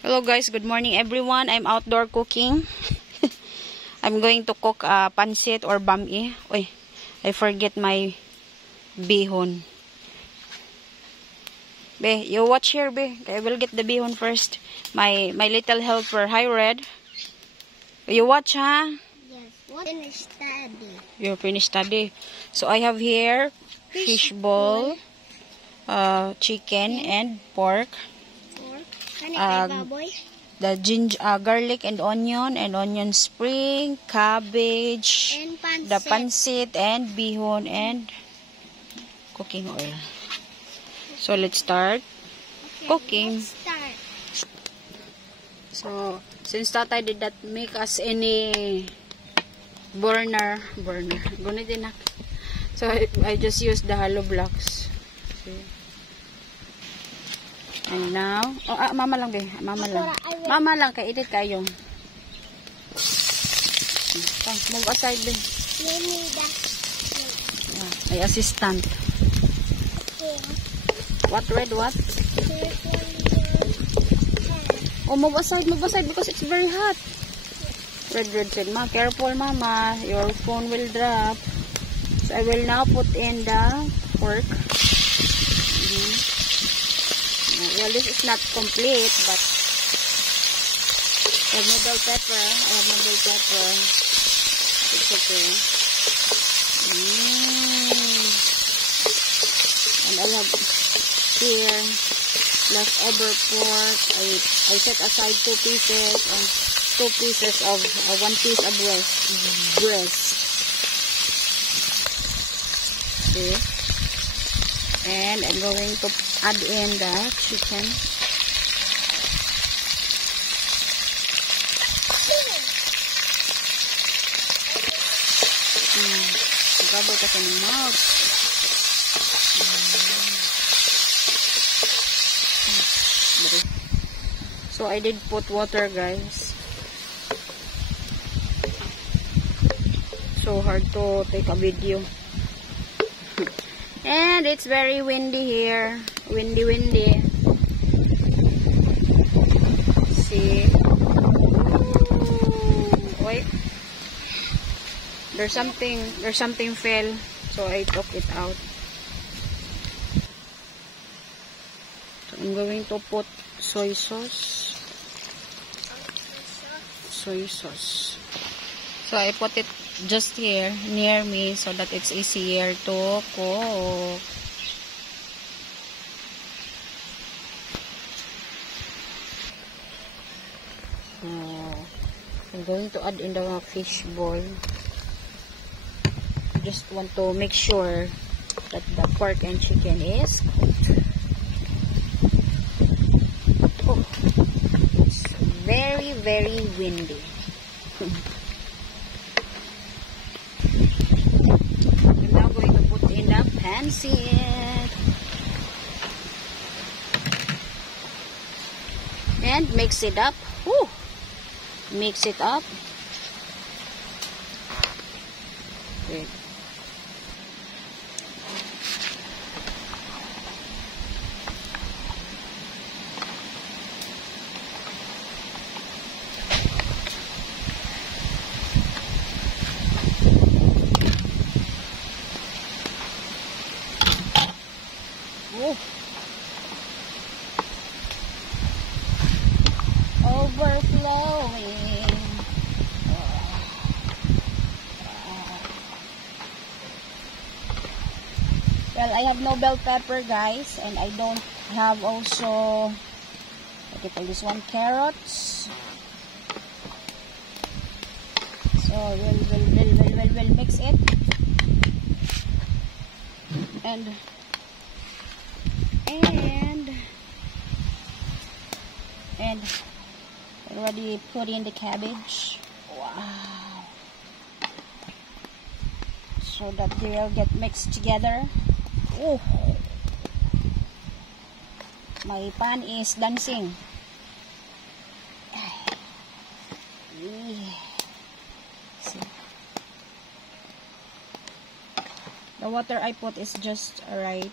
Hello guys, good morning everyone. I'm outdoor cooking. I'm going to cook pancit or bami. Oy, I forget my bihon. Be, you watch here, be. I will get the bihon first. My little helper. Hi, Red. You watch, huh? Yes. What finished study? You're finished study. So I have here fish ball, chicken and pork. The garlic and onion spring, cabbage, and the pancit and bihon and cooking oil. So let's start cooking. Let's start. So since Tatay did not make us any burner, gunitin na. So I just used the hollow blocks. Okay. And now, mama lang be, mama lang kay edit kayo. Move aside be. Ay assistant. What Red, what? Oh, move aside because it's very hot. Red said, "Ma, careful mama, your phone will drop." So I will now put in the pork. Well, this is not complete, but I have no bell pepper. It's okay. And I have here leftover pork. I set aside 2 pieces and 2 pieces of 1 piece of breast. Okay. And I'm going to add in the chicken. Gabal ka sa mouth. So I did put water, guys. So hard to take a video. And it's very windy here. Windy. See? Wait. There's something fell. So I took it out. So I'm going to put soy sauce. So I put it just here near me so that it's easier to cook. I'm going to add in the fish ball. Just want to make sure that the pork and chicken is cooked. Oh, it's very, very windy. I'm now going to put in the pancit and mix it up. Woo! Mix it up. Wait. Overflowing. Well, I have no bell pepper, guys, and I don't have also, what do you call this one, carrots. So we'll mix it. And already put in the cabbage. Wow. So that they will get mixed together. Oh. My pan is dancing. See. The water I put is just right.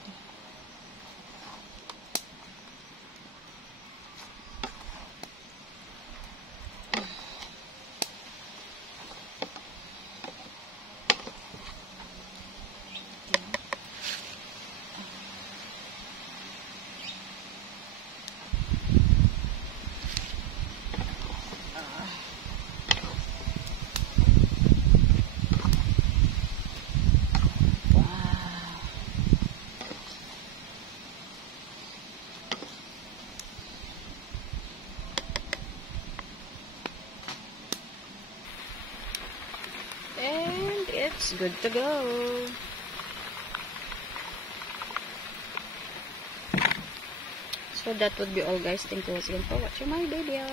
it's good to go. So that would be all, guys. Thank you once again for watching my video.